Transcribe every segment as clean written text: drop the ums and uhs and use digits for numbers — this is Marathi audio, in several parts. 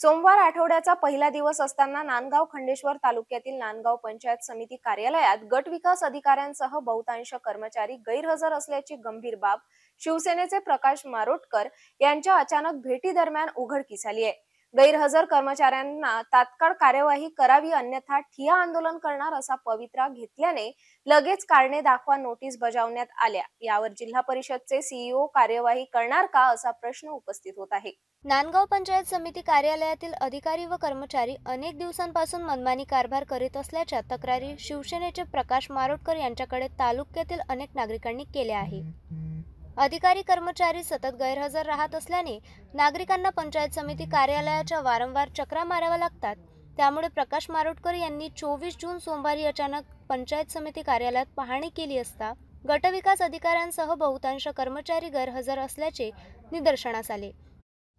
सोमवार आठवड्याचा पहिला दिवस असताना नांदगाव खंडेश्वर तालुक्यातील नांदगाव पंचायत समिती कार्यालयात गट विकास अधिकाऱ्यांसह बहुतांश कर्मचारी गैरहजर असल्याची गंभीर बाब शिवसेनेचे प्रकाश मारोटकर यांच्या अचानक भेटी दरम्यान उघडकीस आली आहे। गैरहजर कर्मचाऱ्यांना तात्काळ कार्यवाही करावी अन्यथा ठिय्या आंदोलन करणार असा पवित्रा घेतल्याने लगेच कारणे दाखवा नोटीस बजावण्यात आल्या। यावर जिल्हा परिषदचे सीईओ कार्यवाही करणार का असा प्रश्न उपस्थित होत आहे। नांदगाव पंचायत समिती कार्यालयातील अधिकारी व कर्मचारी अनेक दिवसांपासून मनमानी कारभार करीत असल्याच्या तक्रारी शिवसेनेचे प्रकाश मारोटकर यांच्याकडे तालुक्यातील अनेक नागरिकांनी केल्या आहे। अधिकारी कर्मचारी सतत गैरहजर राहत असल्याने नागरिकांना पंचायत समिती कार्यालयाच्या वारंवार चक्रा माराव्या लागतात। त्यामुळे प्रकाश मारोटकर यांनी 24 जून सोमवारी अचानक पंचायत समिती कार्यालयात पाहणी केली असता गटविकास अधिकाऱ्यांसह बहुतांश कर्मचारी गैरहजर असल्याचे निदर्शनास आले।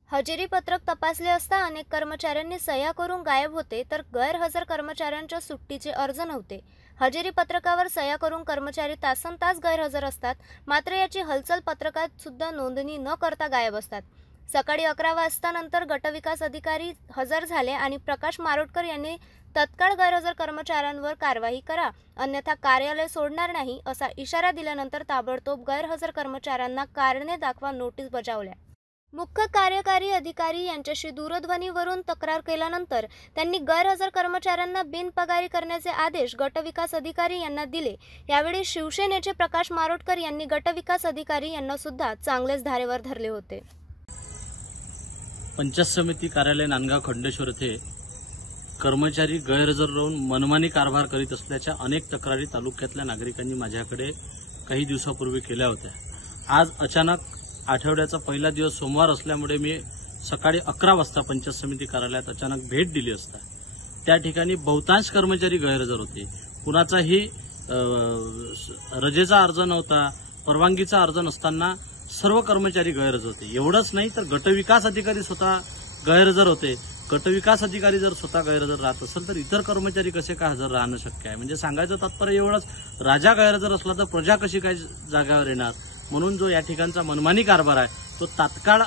हजेरी पत्रक तपासले असता अनेक कर्मचाऱ्यांनी सह्या करून गायब होते, तर गैरहजर कर्मचाऱ्यांच्या सुट्टीचे अर्ज नव्हते। हजेरी पत्रकावर सह्या करून कर्मचारी तासनतास गैरहजर असतात, मात्र याची हलचल पत्रकात सुद्धा नोंदणी न करता गायब असतात। सकाळी 11 वाजता नंतर गटविकास अधिकारी हजर झाले आणि प्रकाश मारोटकर यांनी तत्काळ गैरहजर कर्मचाऱ्यांवर कारवाई करा अन्यथा कार्यालय सोडणार नाही असा इशारा दिल्यानंतर ताबडतोब गैरहजर कर्मचाऱ्यांना कारणे दाखवा नोटीस बजावल्या। मुख्य कार्यकारी अधिकारी यांच्याशी दूरध्वनीवरून तक्रार केल्यानंतर त्यांनी गैरहजर कर्मचाऱ्यांना बिनपगारी करण्याचे आदेश गटविकास अधिकारी यांना दिले। यावेळी शिवसेनेचे प्रकाश मारोटकर यांनी गटविकास अधिकारी यांना सुद्धा चांगलेच धारेवर धरले होते। पंचायत समिती कार्यालय नांदगाव खंडेश्वर येथे कर्मचारी गैरहजर राहून मनमानी कारभार करीत असल्याच्या अनेक तक्रारी तालुक्यातल्या नागरिकांनी माझ्याकडे काही दिवसापूर्वी केल्या होत्या। आज अचानक आठवड्याचा पहिला दिवस सोमवार असल्यामुळे मी सकाळी 11 वाजता पंचायत समिती कार्यालयात अचानक भेट दिली असता त्या ठिकाणी बहुतांश कर्मचारी गैरहजर होते। कुणाचाही रजेचा अर्ज नव्हता, परवानगीचा अर्ज नसताना सर्व कर्मचारी गैरहजर होते। एवढंच नाही तर गटविकास अधिकारी स्वतः गैरहजर होते। गटविकास अधिकारी जर स्वतः गैरहजर राहत असेल तर इतर कर्मचारी कसे काय हजर राहणं शक्य आहे। म्हणजे सांगायचं तात्पर्य एवढंच, राजा गैरहजर असला तर प्रजा कशी काय जागेवर येणार। म्हणून जो या ठिकाणचा मनमानी कारभार आहे तो तात्काळ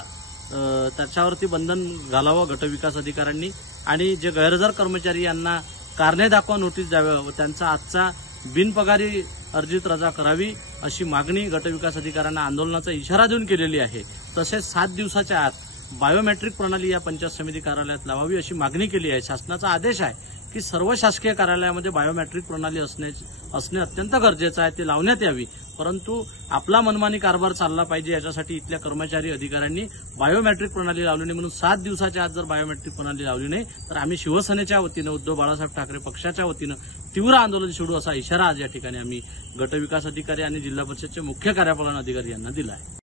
त्याच्यावरती बंधन घालावं गटविकास अधिकाऱ्यांनी आणि जे गैरहजर कर्मचारी यांना कारणे दाखवा नोटीस द्यावी व त्यांचा आजचा बिनपगारी अर्जित रजा करावी अशी मागणी गटविकास अधिकाऱ्यांना आंदोलनाचा इशारा देऊन केलेली आहे। तसेच 7 दिवसाच्या आत बायोमेट्रिक प्रणाली या पंचायत समिती कार्यालयात लावावी अशी मागणी केली आहे। शासनाचा आदेश आहे की सर्व शासकीय कार्यालयामध्ये बायोमेट्रिक प्रणाली असणे अत्यंत गरजेचं आहे, ते लावण्यात यावी। परंतु आपला मनमानी कारभार चालला पाहिजे याच्यासाठी इथल्या कर्मचारी अधिकाऱ्यांनी बायोमेट्रिक प्रणाली लावली नाही। म्हणून 7 दिवसाच्या आत जर बायोमेट्रिक प्रणाली लावली नाही तर आम्ही शिवसेनेच्या वतीनं, उद्धव बाळासाहेब ठाकरे पक्षाच्या वतीनं तीव्र आंदोलन छेडू असा इशारा आज या ठिकाणी आम्ही गटविकास अधिकारी आणि जिल्हा परिषदेचे मुख्य कार्यपालन अधिकारी यांना दिला आहे।